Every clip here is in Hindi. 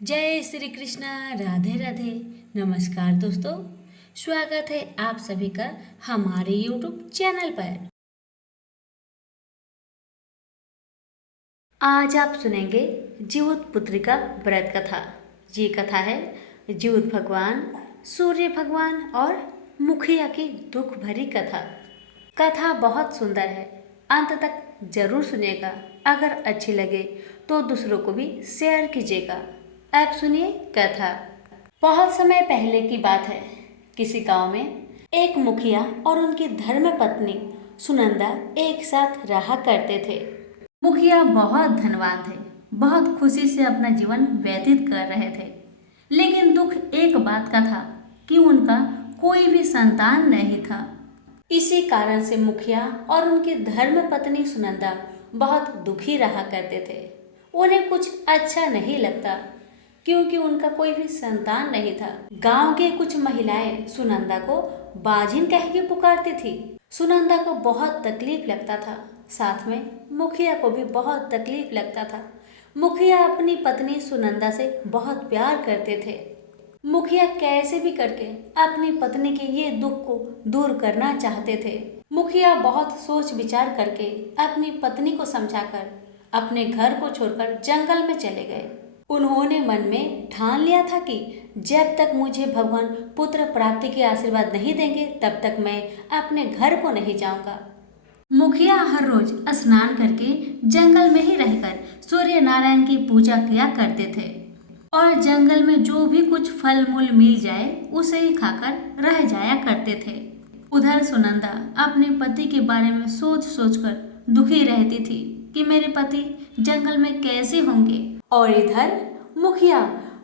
जय श्री कृष्णा। राधे राधे। नमस्कार दोस्तों, स्वागत है आप सभी का हमारे YouTube चैनल पर। आज आप सुनेंगे जीवित पुत्री का व्रत कथा। ये कथा है जीवित भगवान, सूर्य भगवान और मुखिया की दुख भरी कथा। कथा बहुत सुंदर है, अंत तक जरूर सुनिएगा। अगर अच्छी लगे तो दूसरों को भी शेयर कीजिएगा। अब सुनिए कथा। बहुत समय पहले की बात है। किसी गांव में एक मुखिया और उनकी धर्म पत्नी सुनंदा एक साथ रहा करते थे। मुखिया बहुत धनवान थे, बहुत खुशी से अपना जीवन व्यतीत कर रहे थे। लेकिन दुख एक बात का था कि उनका कोई भी संतान नहीं था। इसी कारण से मुखिया और उनकी धर्म पत्नी सुनंदा बहुत दुखी रहा करते थे। उन्हें कुछ अच्छा नहीं लगता क्योंकि उनका कोई भी संतान नहीं था। गांव के कुछ महिलाएं सुनंदा को बाजिन कह के पुकारती थी। सुनंदा को बहुत तकलीफ लगता था, साथ में मुखिया को भी बहुत तकलीफ लगता था। मुखिया अपनी पत्नी सुनंदा से बहुत प्यार करते थे। मुखिया कैसे भी करके अपनी पत्नी के ये दुख को दूर करना चाहते थे। मुखिया बहुत सोच विचार करके अपनी पत्नी को समझाकर अपने घर को छोड़कर जंगल में चले गए। उन्होंने मन में ठान लिया था कि जब तक मुझे भगवान पुत्र प्राप्ति के आशीर्वाद नहीं देंगे तब तक मैं अपने घर को नहीं जाऊंगा। मुखिया हर रोज स्नान करके जंगल में ही रहकर सूर्य नारायण की पूजा किया करते थे और जंगल में जो भी कुछ फल मूल मिल जाए उसे ही खाकर रह जाया करते थे। उधर सुनंदा अपने पति के बारे में सोच सोच कर दुखी रहती थी कि मेरे पति जंगल में कैसे होंगे। और इधर मुखिया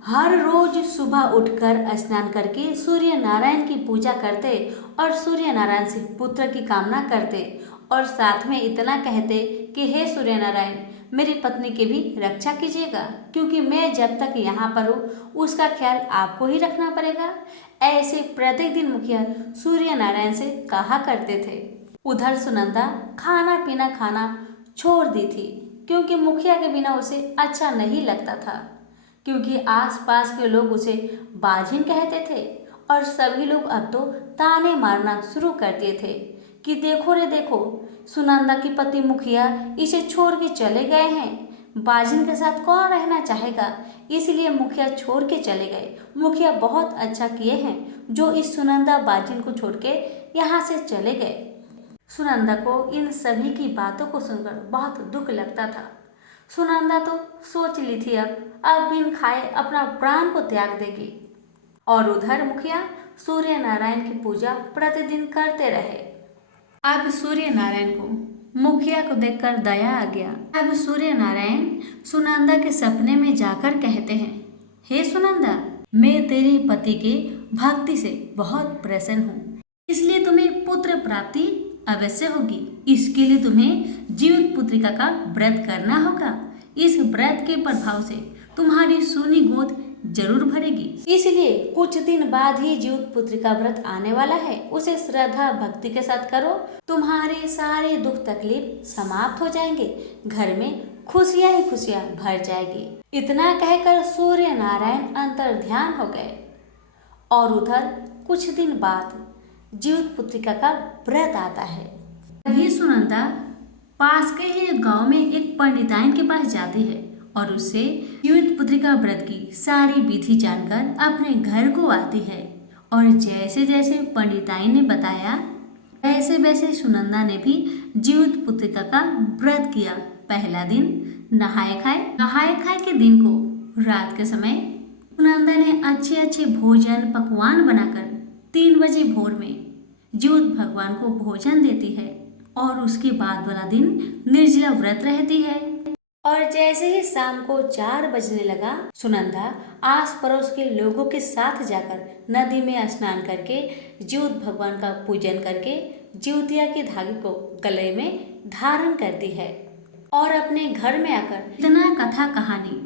हर रोज सुबह उठकर स्नान करके सूर्य नारायण की पूजा करते और सूर्य नारायण से पुत्र की कामना करते और साथ में इतना कहते कि हे सूर्य नारायण, मेरी पत्नी की भी रक्षा कीजिएगा क्योंकि मैं जब तक यहाँ पर हूँ उसका ख्याल आपको ही रखना पड़ेगा। ऐसे प्रत्येक दिन मुखिया सूर्य नारायण से कहा करते थे। उधर सुनंदा खाना पीना खाना छोड़ दी थी क्योंकि मुखिया के बिना उसे अच्छा नहीं लगता था, क्योंकि आसपास के लोग उसे बाजिन कहते थे और सभी लोग अब तो ताने मारना शुरू कर दिए थे कि देखो रे देखो, सुनंदा की पति मुखिया इसे छोड़ के चले गए हैं। बाजिन के साथ कौन रहना चाहेगा, इसलिए मुखिया छोड़ के चले गए। मुखिया बहुत अच्छा किए हैं जो इस सुनंदा बाजिन को छोड़ के यहाँ से चले गए। सुनंदा को इन सभी की बातों को सुनकर बहुत दुख लगता था। सुनंदा तो सोच ली थी अब बिन खाए अपना प्राण को त्याग देगी। और उधर मुखिया सूर्य नारायण की पूजा प्रतिदिन करते रहे। अब सूर्य नारायण को मुखिया को देखकर दया आ गया। अब सूर्य नारायण सुनंदा के सपने में जाकर कहते हैं, हे सुनंदा, मैं तेरे पति के भक्ति से बहुत प्रसन्न हूँ, इसलिए तुम्हें पुत्र प्राप्ति अवश्य होगी। इसके लिए तुम्हें जीवित पुत्रिका का व्रत करना होगा। इस व्रत के प्रभाव से तुम्हारी सोनी गोद जरूर भरेगी। इसलिए कुछ दिन बाद ही जीवित पुत्रिका व्रत आने वाला है, उसे श्रद्धा भक्ति के साथ करो। तुम्हारे सारे दुख तकलीफ समाप्त हो जाएंगे, घर में खुशियां ही खुशियां भर जाएगी। इतना कहकर सूर्य नारायण अंतर ध्यान हो गए। और उधर कुछ दिन बाद जीवित पुत्रिका का व्रत आता है। तभी सुनंदा पास के ही गांव में एक पंडिताइन के पास जाती है और उससे जीवित पुत्रिका व्रत की सारी विधि जानकर अपने घर को आती है। और जैसे जैसे पंडिताइन ने बताया वैसे वैसे सुनंदा ने भी जीवित पुत्रिका का व्रत किया। पहला दिन नहाए खाए के दिन को रात के समय सुनंदा ने अच्छे अच्छे भोजन पकवान बनाकर 3 बजे भोर में जीवित भगवान को भोजन देती है और उसके बाद वाला दिन निर्जला व्रत रहती है। और जैसे ही शाम को 4 बजने लगा, सुनंदा आस पड़ोस के लोगों के साथ जाकर नदी में स्नान करके जीवित भगवान का पूजन करके जीवतिया के धागे को गले में धारण करती है और अपने घर में आकर इतना कथा कहानी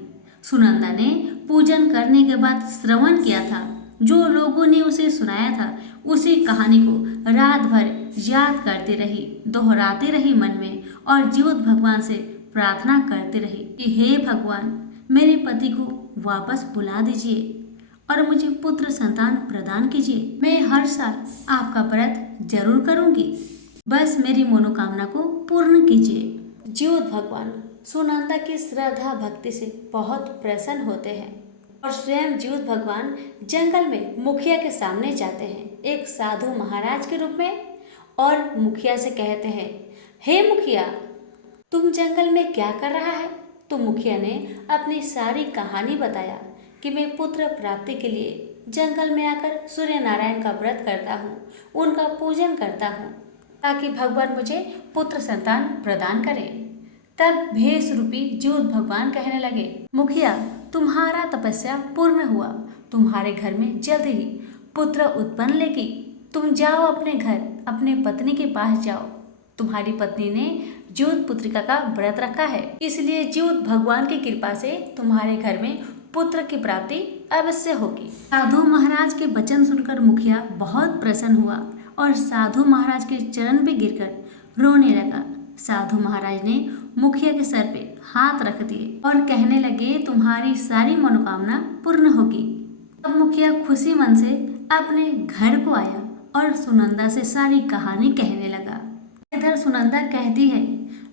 सुनंदा ने पूजन करने के बाद श्रवण किया था। जो लोगों ने उसे सुनाया था उसी कहानी को रात भर याद करती रही, दोहराती रही मन में और जीवित भगवान से प्रार्थना करती रही कि हे भगवान, मेरे पति को वापस बुला दीजिए और मुझे पुत्र संतान प्रदान कीजिए। मैं हर साल आपका व्रत जरूर करूंगी। बस मेरी मनोकामना को पूर्ण कीजिए। ज्योत भगवान सुनंदा की श्रद्धा भक्ति से बहुत प्रसन्न होते हैं और स्वयं ज्योत भगवान जंगल में मुखिया के सामने जाते हैं एक साधु महाराज के रूप में और मुखिया से कहते हैं, हे मुखिया, तुम जंगल में क्या कर रहा है? तो मुखिया ने अपनी सारी कहानी बताया कि मैं पुत्र प्राप्ति के लिए जंगल में आकर सूर्य नारायण का व्रत करता हूँ, उनका पूजन करता हूँ ताकि भगवान मुझे पुत्र संतान प्रदान करें। तब भेष रूपी ज्योत भगवान कहने लगे, मुखिया, तुम्हारा तपस्या पूर्ण हुआ। तुम्हारे घर में जल्द ही पुत्र उत्पन्न लेगी। तुम जाओ अपने घर, अपने पत्नी के पास जाओ। तुम्हारी पत्नी ने ज्योत पुत्रिका का व्रत रखा है, इसलिए ज्योत भगवान की कृपा से तुम्हारे घर में पुत्र की प्राप्ति अवश्य होगी। साधु महाराज के वचन सुनकर मुखिया बहुत प्रसन्न हुआ और साधु महाराज के चरण पे गिरकर रोने लगा। साधु महाराज ने मुखिया के सर पे हाथ रख दिए और कहने लगे, तुम्हारी सारी मनोकामना पूर्ण होगी। अब मुखिया खुशी मन से अपने घर को आया और सुनंदा से सारी कहानी कहने लगा। इधर सुनंदा कहती है,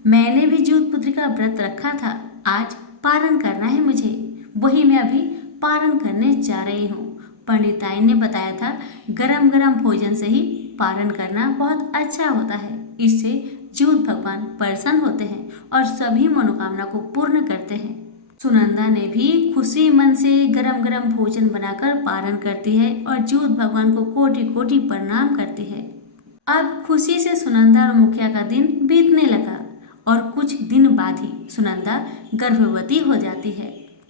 मैंने भी ज्योत पुत्री का व्रत रखा था, आज पारण करना है मुझे, वही मैं अभी पारण करने जा रही हूँ। पंडिताई ने बताया था गरम गरम भोजन से ही पारण करना बहुत अच्छा होता है, इससे ज्योत भगवान प्रसन्न होते हैं और सभी मनोकामना को पूर्ण करते हैं। सुनंदा ने भी खुशी मन से गरम गरम भोजन बनाकर पारण करती है और ज्योत भगवान को कोटि कोटि प्रणाम करती है। अब खुशी से सुनंदा और मुखिया का दिन बीतने लगा और कुछ दिन बाद ही सुनंदा गर्भवती हो जाती है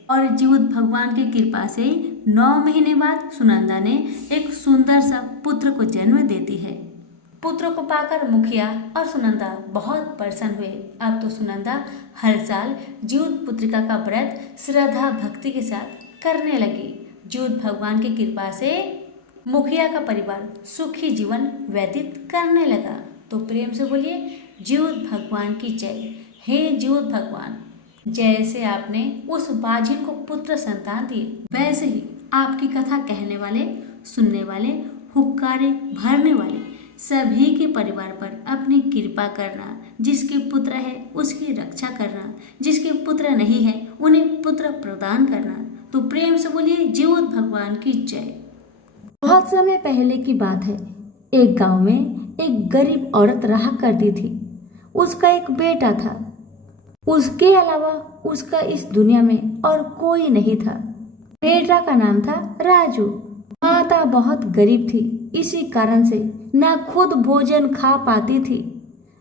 और ज्योत भगवान की कृपा से 9 महीने बाद सुनंदा ने एक सुंदर सा पुत्र को जन्म देती है। पुत्र को पाकर मुखिया और सुनंदा बहुत प्रसन्न हुए। अब तो सुनंदा हर साल ज्योत पुत्रिका का व्रत श्रद्धा भक्ति के साथ करने लगी। ज्योत भगवान की कृपा से मुखिया का परिवार सुखी जीवन व्यतीत करने लगा। तो प्रेम से बोलिए, ज्योत भगवान की जय। हे ज्योत भगवान, जैसे आपने उस बाजिन को पुत्र संतान दिए, वैसे ही आपकी कथा कहने वाले, सुनने वाले, हुक्कारे भरने वाले सभी के परिवार पर अपनी कृपा करना। जिसके पुत्र है उसकी रक्षा करना, जिसके पुत्र नहीं है उन्हें पुत्र प्रदान करना। तो प्रेम से बोलिए, ज्योत भगवान की जय। बहुत समय पहले की बात है। एक गांव में एक गरीब औरत रहा करती थी। उसका एक बेटा था। उसके अलावा उसका इस दुनिया में और कोई नहीं था। बेटा का नाम था राजू। माता बहुत गरीब थी, इसी कारण से ना खुद भोजन खा पाती थी,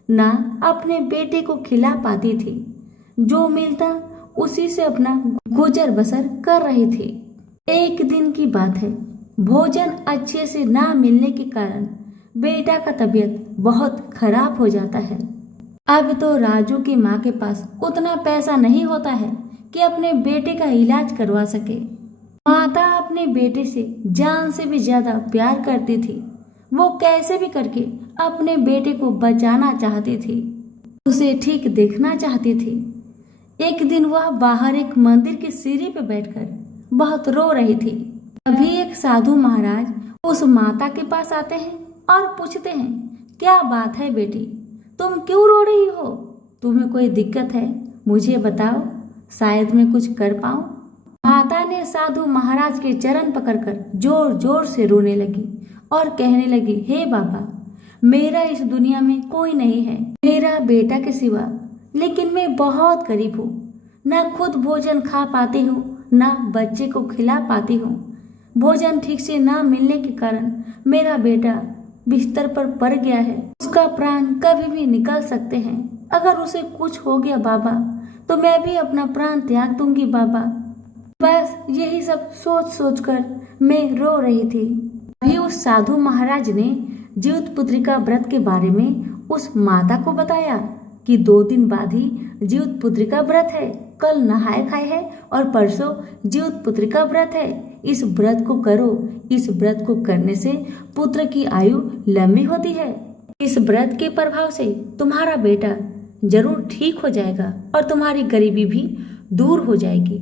ना अपने बेटे को खिला पाती थी। जो मिलता उसी से अपना गुजर बसर कर रही थी। एक दिन की बात है, भोजन अच्छे से ना मिलने के कारण बेटा का तबीयत बहुत खराब हो जाता है। अब तो राजू की माँ के पास उतना पैसा नहीं होता है कि अपने बेटे का इलाज करवा सके। माता अपने बेटे से जान से भी ज्यादा प्यार करती थी। वो कैसे भी करके अपने बेटे को बचाना चाहती थी, उसे ठीक देखना चाहती थी। एक दिन वह बाहर एक मंदिर की सीढ़ी पर बैठकर बहुत रो रही थी। अभी एक साधु महाराज उस माता के पास आते हैं और पूछते हैं, क्या बात है बेटी, तुम क्यों रो रही हो? तुम्हें कोई दिक्कत है? मुझे बताओ, शायद मैं कुछ कर पाऊं। माता ने साधु महाराज के चरण पकड़कर जोर जोर से रोने लगी और कहने लगी, हे बाबा, मेरा इस दुनिया में कोई नहीं है, मेरा बेटा के सिवा, लेकिन मैं बहुत गरीब हूँ। ना खुद भोजन खा पाती हूँ, ना बच्चे को खिला पाती हूँ। भोजन ठीक से ना मिलने के कारण मेरा बेटा बिस्तर पर पड़ गया है। उसका प्राण कभी भी निकल सकते हैं। अगर उसे कुछ हो गया बाबा, तो मैं भी अपना प्राण त्याग दूंगी बाबा। बस यही सब सोच सोच कर मैं रो रही थी। अभी उस साधु महाराज ने ज्योत पुत्रिका व्रत के बारे में उस माता को बताया कि 2 दिन बाद ही ज्योत पुत्रिका व्रत है। कल नहाए खाए है और परसों ज्योत पुत्रिका व्रत है। इस व्रत को करो। इस व्रत को करने से पुत्र की आयु लंबी होती है। इस व्रत के प्रभाव से तुम्हारा बेटा जरूर ठीक हो जाएगा और तुम्हारी गरीबी भी दूर हो जाएगी।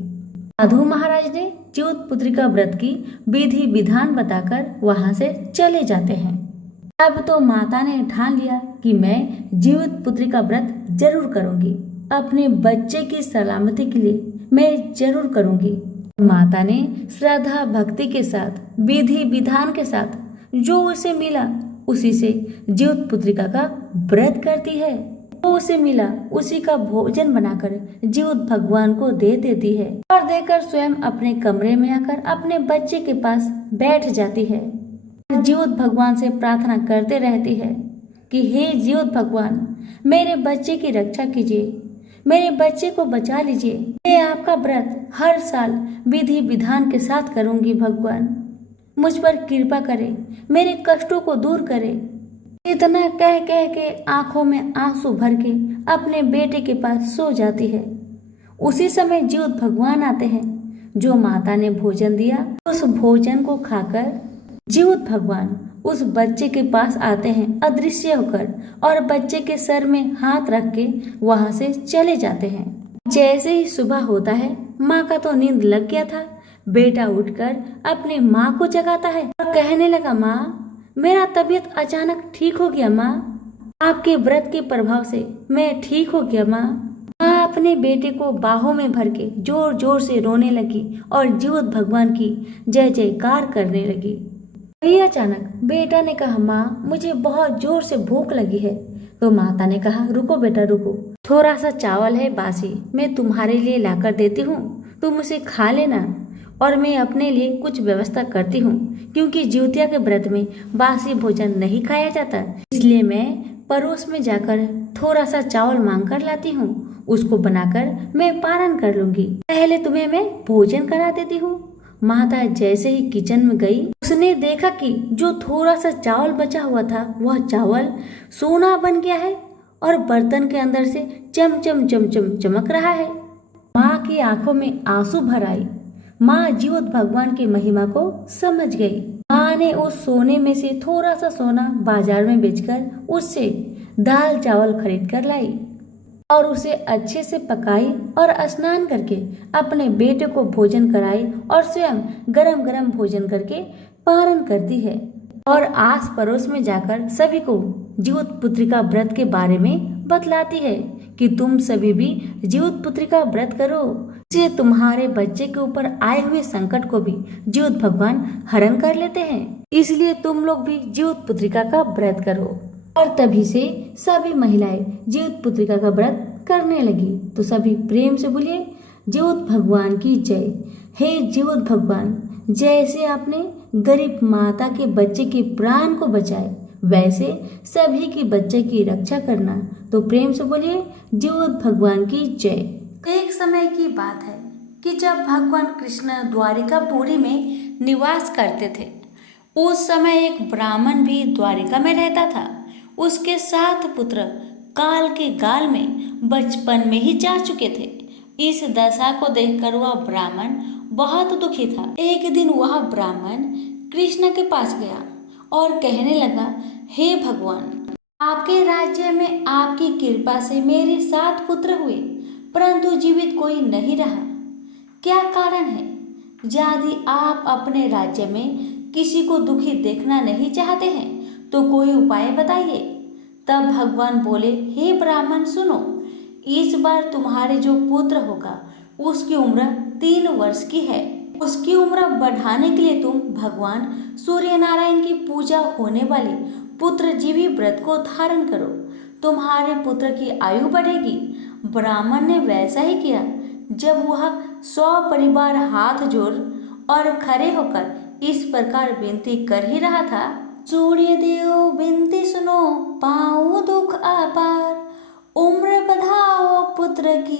साधु महाराज ने जीवित पुत्रिका व्रत की विधि विधान बताकर वहां से चले जाते हैं। अब तो माता ने ठान लिया कि मैं जीवित पुत्रिका व्रत जरूर करूंगी, अपने बच्चे की सलामती के लिए मैं जरूर करूंगी। माता ने श्रद्धा भक्ति के साथ विधि विधान के साथ जो उसे मिला उसी से जीवित पुत्रिका का व्रत करती है। जो उसे मिला उसी का भोजन बनाकर जीवित भगवान को दे देती है और देकर स्वयं अपने कमरे में आकर अपने बच्चे के पास बैठ जाती है। जीवित भगवान से प्रार्थना करते रहती है कि हे जीवित भगवान, मेरे बच्चे की रक्षा कीजिए, मेरे बच्चे को बचा लीजिए। मैं आपका व्रत हर साल विधि विधान के साथ करूंगी। भगवान मुझ पर कृपा करें, मेरे कष्टों को दूर करें। इतना कह कह के आंखों में आंसू भर के अपने बेटे के पास सो जाती है। उसी समय जीवित भगवान आते हैं। जो माता ने भोजन दिया उस भोजन को खाकर जीवित भगवान उस बच्चे के पास आते हैं अदृश्य होकर और बच्चे के सर में हाथ रख के वहां से चले जाते हैं। जैसे ही सुबह होता है, माँ का तो नींद लग गया था। बेटा उठकर अपने माँ को जगाता है और कहने लगा, माँ मेरा तबीयत अचानक ठीक हो गया माँ, आपके व्रत के प्रभाव से मैं ठीक हो गया माँ। माँ अपने बेटे को बाहों में भर के जोर जोर से रोने लगी और जीवित भगवान की जय जयकार करने लगी। वही अचानक बेटा ने कहा, माँ मुझे बहुत जोर से भूख लगी है। तो माता ने कहा, रुको बेटा रुको, थोड़ा सा चावल है बासी, मैं तुम्हारे लिए लाकर देती हूँ, तुम उसे खा लेना और मैं अपने लिए कुछ व्यवस्था करती हूँ, क्योंकि ज्योतिया के व्रत में बासी भोजन नहीं खाया जाता, इसलिए मैं पड़ोस में जाकर थोड़ा सा चावल मांग कर लाती हूँ, उसको बनाकर मैं पारण कर लूंगी। पहले तुम्हें मैं भोजन करा देती हूँ। माता जैसे ही किचन में गई, उसने देखा कि जो थोड़ा सा चावल बचा हुआ था वह चावल सोना बन गया है और बर्तन के अंदर से चमचम चमचम चमक रहा है। माँ की आंखों में आंसू भर आई। माँ जीवित भगवान की महिमा को समझ गई। माँ ने उस सोने में से थोड़ा सा सोना बाजार में बेचकर उससे दाल चावल खरीद कर लाई और उसे अच्छे से पकाई और स्नान करके अपने बेटे को भोजन कराई और स्वयं गरम गरम भोजन करके पारण करती है और आस पड़ोस में जाकर सभी को जीवित पुत्रिका व्रत के बारे में बतलाती है कि तुम सभी भी जीवित पुत्रिका व्रत करो, इससे तुम्हारे बच्चे के ऊपर आए हुए संकट को भी जीवित भगवान हरण कर लेते हैं। इसलिए तुम लोग भी जीवित पुत्रिका का व्रत करो। और तभी से सभी महिलाएं जीवित पुत्रिका का व्रत करने लगी। तो सभी प्रेम से बोलिए, जीवित भगवान की जय। हे जीवित भगवान, जैसे आपने गरीब माता के बच्चे के प्राण को बचाए, वैसे सभी की बच्चे की रक्षा करना। तो प्रेम से बोलिए, जीवित भगवान की जय। एक समय की बात है कि जब भगवान कृष्ण द्वारिकापुरी में निवास करते थे, उस समय एक ब्राह्मण भी द्वारिका में रहता था। उसके 7 पुत्र काल के गाल में बचपन में ही जा चुके थे। इस दशा को देखकर वह ब्राह्मण बहुत दुखी था। एक दिन वह ब्राह्मण कृष्ण के पास गया और कहने लगा, हे भगवान, आपके राज्य में आपकी कृपा से मेरे 7 पुत्र हुए, परंतु जीवित कोई नहीं रहा। क्या कारण है? यदि आप अपने राज्य में किसी को दुखी देखना नहीं चाहते हैं तो कोई उपाय बताइए। तब भगवान बोले, हे ब्राह्मण सुनो, इस बार तुम्हारे जो पुत्र होगा उसकी उम्र 3 वर्ष की है। उसकी उम्र बढ़ाने के लिए तुम भगवान सूर्य नारायण की पूजा होने वाली पुत्रजीवी व्रत को धारण करो, तुम्हारे पुत्र की आयु बढ़ेगी। ब्राह्मण ने वैसा ही किया। जब वह 100 परिवार हाथ जोड़ और खड़े होकर इस प्रकार विनती कर ही रहा था, सूर्य देव विनती सुनो, पाऊं दुख अपार, उम्र बढ़ाओ पुत्र की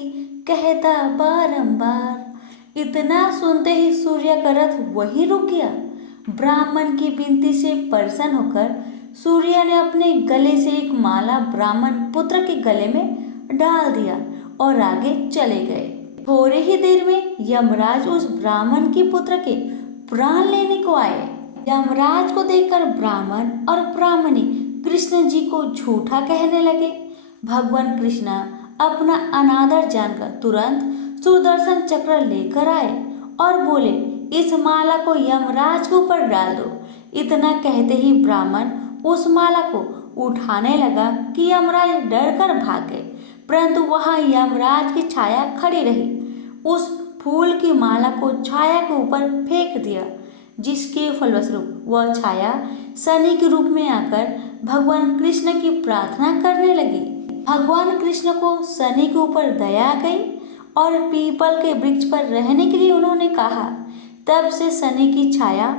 कहता बारंबार। इतना सुनते ही सूर्य का रथ वहीं रुक गया। ब्राह्मण की विनती से प्रसन्न होकर सूर्य ने अपने गले से एक माला ब्राह्मण पुत्र के गले में डाल दिया और आगे चले गए। थोड़े ही देर में यमराज उस ब्राह्मण के पुत्र के प्राण लेने को आए। यमराज को देखकर ब्राह्मण और ब्राह्मणी कृष्ण जी को झूठा कहने लगे। भगवान कृष्ण अपना अनादर जानकर तुरंत सुदर्शन चक्र लेकर आए और बोले, इस माला को यमराज के ऊपर डाल दो। इतना कहते ही ब्राह्मण उस माला को उठाने लगा कि यमराज डर कर भाग गए, परंतु वहां यमराज की छाया खड़ी रही। उस फूल की माला को छाया के ऊपर फेंक दिया, जिसके फलस्वरूप वह छाया शनि के रूप में आकर भगवान कृष्ण की प्रार्थना करने लगी। भगवान कृष्ण को शनि के ऊपर दया आ गई और पीपल के वृक्ष पर रहने के लिए उन्होंने कहा। तब से शनि की छाया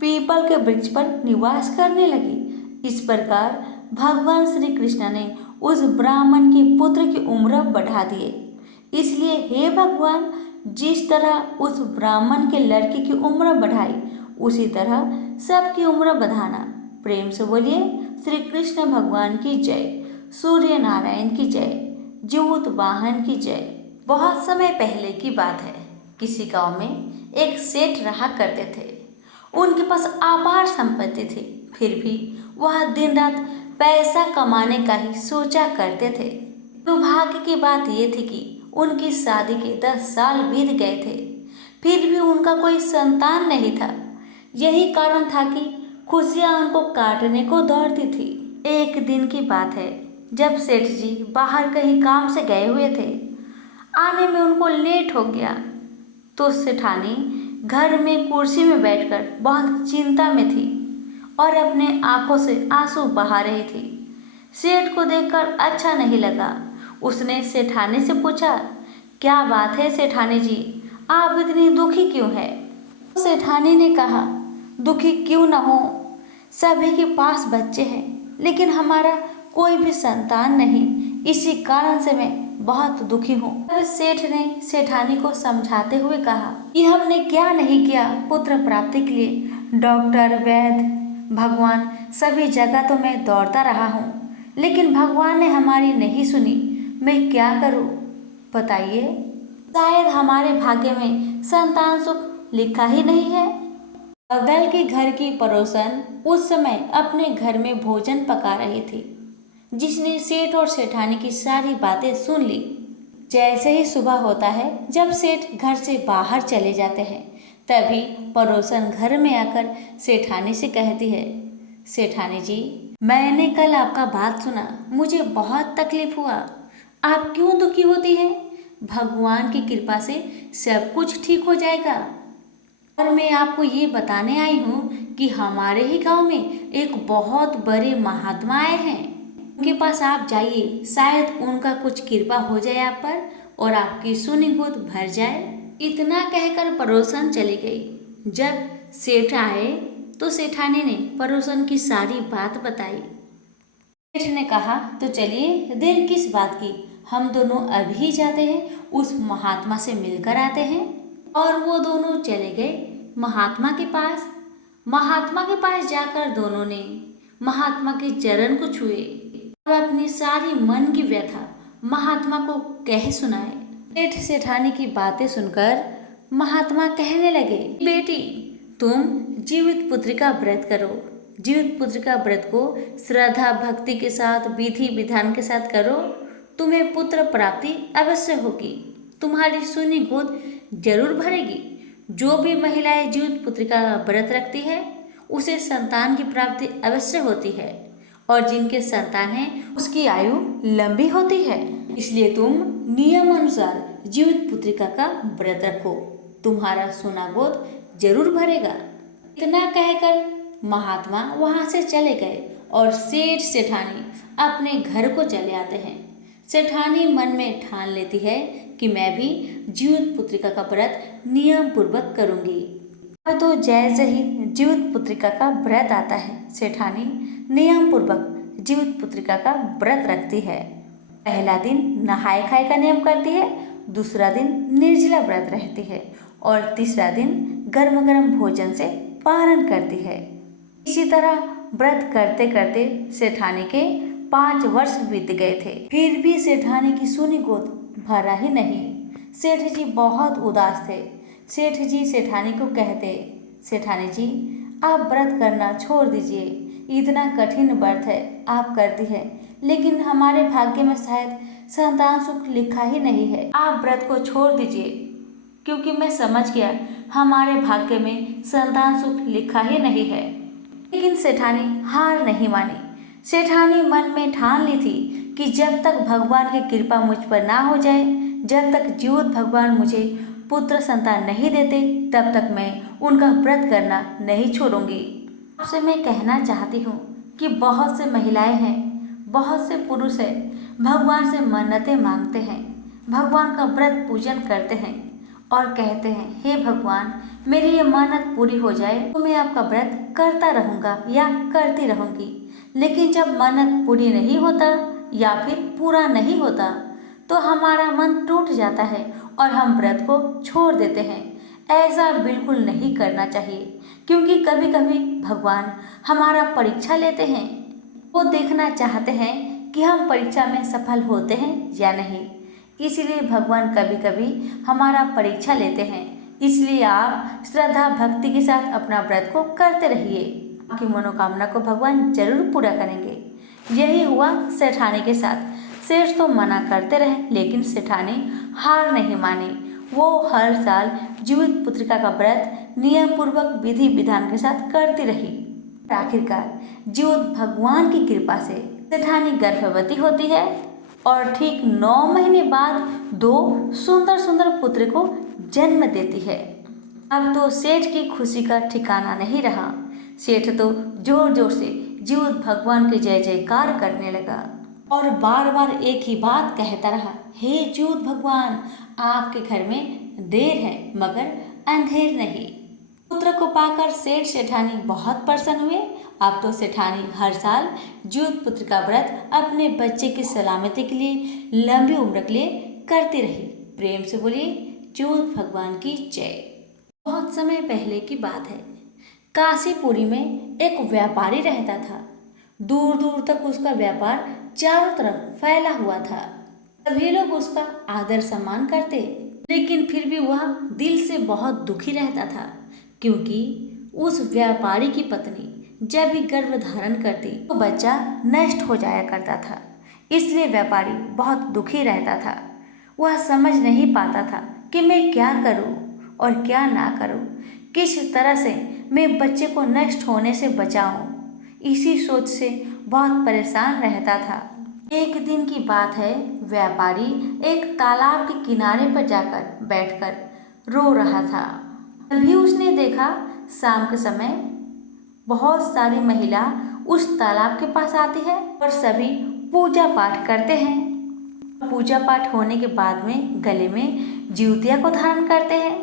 पीपल के वृक्ष पर निवास करने लगी। इस प्रकार भगवान श्री कृष्ण ने उस ब्राह्मण के पुत्र की उम्र बढ़ा दिए। इसलिए हे भगवान, जिस तरह उस ब्राह्मण के लड़के की उम्र बढ़ाई, उसी तरह सबकी उम्र बढ़ाना। प्रेम से बोलिए श्री कृष्ण भगवान की जय, सूर्य नारायण की जय, जीवत वाहन की जय। बहुत समय पहले की बात है। किसी गांव में एक सेठ रहा करते थे। उनके पास अपार संपत्ति थी, फिर भी वह दिन रात पैसा कमाने का ही सोचा करते थे। दुर्भाग्य की बात यह थी कि उनकी शादी के 10 साल बीत गए थे, फिर भी उनका कोई संतान नहीं था। यही कारण था कि खुशियां उनको काटने को दौड़ती थी। एक दिन की बात है, जब सेठ जी बाहर कहीं काम से गए हुए थे। आने में उनको लेट हो गया तो सेठानी घर में कुर्सी में बैठकर बहुत चिंता में थी और अपने आंखों से आंसू बहा रही थी। सेठ को देखकर अच्छा नहीं लगा। उसने सेठानी से पूछा, क्या बात है सेठानी जी, आप इतनी दुखी क्यों है? सेठानी ने कहा, दुखी क्यों न हो, सभी के पास बच्चे हैं, लेकिन हमारा कोई भी संतान नहीं। इसी कारण से मैं बहुत दुखी हूँ। सेठ ने सेठानी को समझाते हुए कहा कि हमने क्या नहीं किया पुत्र प्राप्ति के लिए। डॉक्टर, वैद्य, भगवान, सभी जगह तो मैं दौड़ता रहा हूँ, लेकिन भगवान ने हमारी नहीं सुनी। मैं क्या करूँ बताइए? शायद हमारे भाग्य में संतान सुख लिखा ही नहीं है। बगल के घर की पड़ोसन उस समय अपने घर में भोजन पका रही थी, जिसने सेठ और सेठानी की सारी बातें सुन ली। जैसे ही सुबह होता है, जब सेठ घर से बाहर चले जाते हैं, तभी पड़ोसन घर में आकर सेठानी से कहती है, सेठानी जी, मैंने कल आपका बात सुना, मुझे बहुत तकलीफ हुआ। आप क्यों दुखी होती हैं? भगवान की कृपा से सब कुछ ठीक हो जाएगा। और मैं आपको ये बताने आई हूँ कि हमारे ही गांव में एक बहुत बड़े महात्मा आए हैं। उनके पास आप जाइए, शायद उनका कुछ कृपा हो जाए आप पर और आपकी सुनी गोद भर जाए। इतना कहकर पड़ोसन चली गई। जब सेठ आए तो सेठानी ने पड़ोसन की सारी बात बताई। सेठ ने कहा, तो चलिए, देर किस बात की, हम दोनों अभी जाते हैं, उस महात्मा से मिलकर आते हैं। और वो दोनों चले गए महात्मा के पास। महात्मा के पास जाकर दोनों ने महात्मा के चरण को छुए और अपनी सारी मन की व्यथा महात्मा को कह सुनाए। सेठ सेठानी की बातें सुनकर महात्मा कहने लगे, बेटी, तुम जीवित पुत्री का व्रत करो। जीवित पुत्री का व्रत को श्रद्धा भक्ति के साथ, विधि विधान के साथ करो, तुम्हें पुत्र प्राप्ति अवश्य होगी। तुम्हारी सुनी गोद जरूर भरेगी। जो भी महिलाएं जीवित पुत्री का व्रत रखती है, उसे संतान की प्राप्ति अवश्य होती है, और जिनके संतान है उसकी आयु लंबी होती है। इसलिए तुम नियम अनुसार जीवित पुत्रिका का व्रत रखो, तुम्हारा सोना गोद जरूर भरेगा। इतना कहकर महात्मा वहां से चले गए और सेठ सेठानी अपने घर को चले आते हैं। सेठानी मन में ठान लेती है कि मैं भी जीवित पुत्रिका का व्रत नियम पूर्वक करूंगी। तो जैसे ही जीवित पुत्रिका का व्रत आता है, सेठानी नियम पूर्वक जीवित पुत्रिका का व्रत रखती है। पहला दिन नहाए खाए का नियम करती है, दूसरा दिन निर्जला व्रत रहती है और तीसरा दिन गर्म गर्म भोजन से पारण करती है। इसी तरह व्रत करते करते सेठानी के 5 वर्ष बीत गए थे, फिर भी सेठानी की सुनी गोद भरा ही नहीं। सेठ जी बहुत उदास थे। सेठ जी सेठानी को कहते, सेठानी जी, आप व्रत करना छोड़ दीजिए, इतना कठिन व्रत है, आप करती है, लेकिन हमारे भाग्य में शायद संतान सुख लिखा ही नहीं है। आप व्रत को छोड़ दीजिए, क्योंकि मैं समझ गया हमारे भाग्य में संतान सुख लिखा ही नहीं है। लेकिन सेठानी हार नहीं मानी। सेठानी मन में ठान ली थी कि जब तक भगवान की कृपा मुझ पर ना हो जाए, जब तक जीवित भगवान मुझे पुत्र संतान नहीं देते, तब तक मैं उनका व्रत करना नहीं छोड़ूंगी। आपसे मैं कहना चाहती हूँ कि बहुत से महिलाएं हैं, बहुत से पुरुष हैं, भगवान से मन्नतें मांगते हैं, भगवान का व्रत पूजन करते हैं और कहते हैं, हे भगवान मेरी ये मन्नत पूरी हो जाए तो मैं आपका व्रत करता रहूँगा या करती रहूँगी। लेकिन जब मन्नत पूरी नहीं होता या फिर पूरा नहीं होता तो हमारा मन टूट जाता है और हम व्रत को छोड़ देते हैं। ऐसा बिल्कुल नहीं करना चाहिए, क्योंकि कभी कभी भगवान हमारा परीक्षा लेते हैं। वो देखना चाहते हैं कि हम परीक्षा में सफल होते हैं या नहीं। इसलिए भगवान कभी कभी हमारा परीक्षा लेते हैं। इसलिए आप श्रद्धा भक्ति के साथ अपना व्रत को करते रहिए। आपकी मनोकामना को भगवान जरूर पूरा करेंगे। यही हुआ सेठानी के साथ। सेठ तो मना करते रहे, लेकिन सेठानी हार नहीं मानी। वो हर साल जीवित पुत्रिका का व्रत नियम पूर्वक विधि विधान के साथ करती रही। आखिरकार जीवित भगवान की कृपा से सेठानी गर्भवती होती है और ठीक 9 महीने बाद 2 सुंदर सुंदर पुत्र को जन्म देती है। अब तो सेठ की खुशी का ठिकाना नहीं रहा। सेठ तो जोर जोर से जीवित भगवान के जय जयकार करने लगा और बार बार एक ही बात कहता रहा, हे जीवित भगवान आपके घर में देर है मगर अंधेर नहीं। पुत्र को पाकर सेठ सेठानी बहुत प्रसन्न हुए। अब तो सेठानी हर साल जीवित पुत्र का व्रत अपने बच्चे की सलामती के लिए, लंबी उम्र के लिए करती रही। प्रेम से बोलिए जीवित भगवान की जय। बहुत समय पहले की बात है। काशीपुरी में एक व्यापारी रहता था। दूर दूर तक उसका व्यापार चारों तरफ फैला हुआ था। सभी लोग उसका आदर सम्मान करते, लेकिन फिर भी वह दिल से बहुत दुखी रहता था, क्योंकि उस व्यापारी की पत्नी जब भी गर्भ धारण करती तो बच्चा नष्ट हो जाया करता था। इसलिए व्यापारी बहुत दुखी रहता था। वह समझ नहीं पाता था कि मैं क्या करूं और क्या ना करूं, किस तरह से मैं बच्चे को नष्ट होने से बचाऊं। इसी सोच से बहुत परेशान रहता था। एक दिन की बात है, व्यापारी एक तालाब के किनारे पर जाकर बैठकर रो रहा था। तभी उसने देखा शाम के समय बहुत सारी महिला उस तालाब के पास आती है और सभी पूजा पाठ करते हैं। पूजा पाठ होने के बाद में गले में ज्योतिया को धारण करते हैं।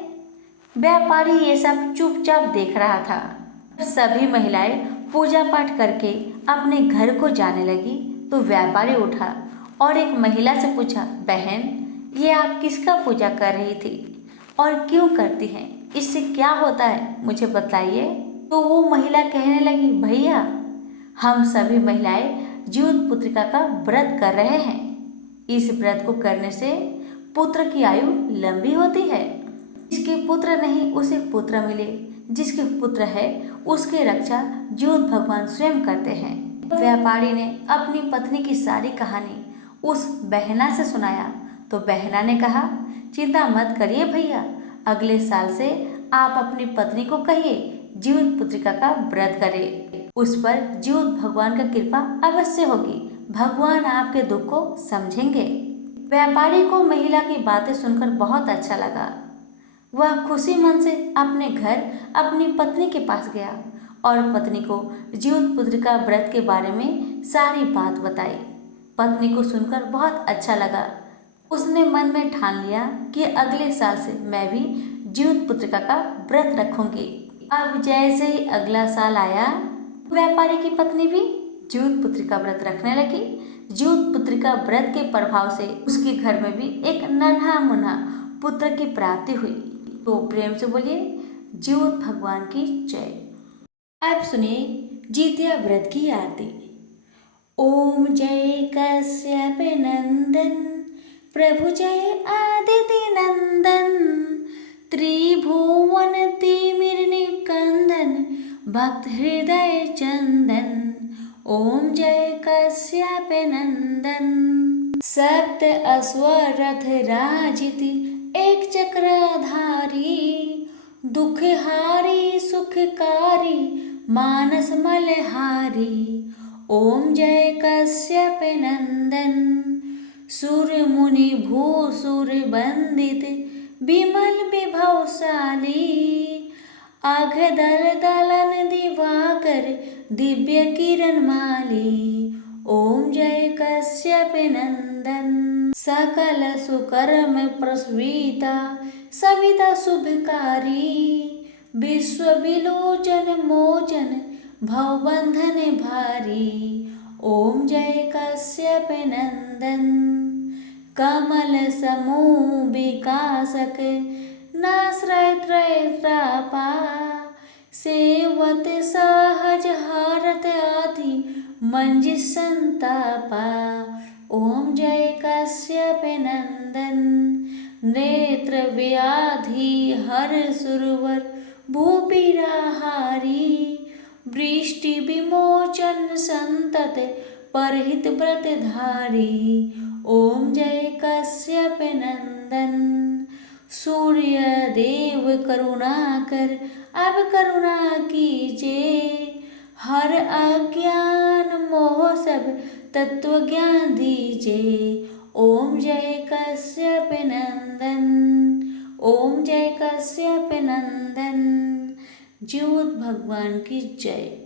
व्यापारी ये सब चुपचाप देख रहा था। सभी महिलाएं पूजा पाठ करके अपने घर को जाने लगी तो व्यापारी उठा और एक महिला से पूछा, बहन ये आप किसका पूजा कर रही थी और क्यों करती हैं? इससे क्या होता है मुझे बताइए। तो वो महिला कहने लगी, भैया हम सभी महिलाएं जीवित पुत्रिका का व्रत कर रहे हैं। इस व्रत को करने से पुत्र की आयु लंबी होती है। जिसके पुत्र नहीं उसे पुत्र मिले, जिसके पुत्र है उसकी रक्षा जीवित भगवान स्वयं करते हैं। व्यापारी ने अपनी पत्नी की सारी कहानी उस बहना से सुनाया तो बहना ने कहा, चिंता मत करिए भैया, अगले साल से आप अपनी पत्नी को कहिए जीवित पुत्रिका का व्रत करे। उस पर जीवित भगवान का कृपा अवश्य होगी। भगवान आपके दुख को समझेंगे। व्यापारी को महिला की बातें सुनकर बहुत अच्छा लगा। वह खुशी मन से अपने घर अपनी पत्नी के पास गया और पत्नी को जीवित पुत्रिका व्रत के बारे में सारी बात बताई। पत्नी को सुनकर बहुत अच्छा लगा। उसने मन में ठान लिया कि अगले साल से मैं भी जीवित पुत्रिका का व्रत रखूंगी। अब जैसे ही अगला साल आया, व्यापारी की पत्नी भी जीवित पुत्रिका व्रत रखने लगी। जीवित पुत्रिका व्रत के प्रभाव से उसके घर में भी एक नन्हा मुन्हा पुत्र की प्राप्ति हुई। तो प्रेम से बोलिए जीवित भगवान की जय। आप सुनिए जितिया व्रत की आरती। ओम जय कश्यप नंदन, प्रभु जय आदित्य नंदन, त्रिभुवन तिमिर निकंदन, भक्त हृदय चंदन। ओम जय कश्यप नंदन। सप्त अश्व रथ राजिति एक चक्रधारी, दुखहारी सुखकारी मानस मलहारी। ओम जय कश्यप नंदन सूर्य मुनि भूसुर वंदित विमल विभवशाली। अघ दल दलन दिवाकर दिव्य किरण माली। ओम जय कश्यप नंदन सकल सुकर्म प्रसूता सविता शुभकारी। विश्व विलोचन मोचन भवबंधन भारी। ओम जय कश्यप नंदन कमल समूह विकासक नाश्रय त्रय त्रापा। सेवत सहज हरत अति मंजिल संतापा। ओम जय कश्यप नंदन नेत्र व्याधि हर सुरवर भूपिराहारी। वृष्टि विमोचन संतत परहित व्रतधारी। ओम जय कश्यप नंदन सूर्य देव करुणा कर अब करुणा कीजिए। हर अज्ञान मोह सब तत्व ज्ञान दीजिए। ओम जय कश्यप नंदन ओम जय कश्यप नंदन। ज्योत भगवान की जय।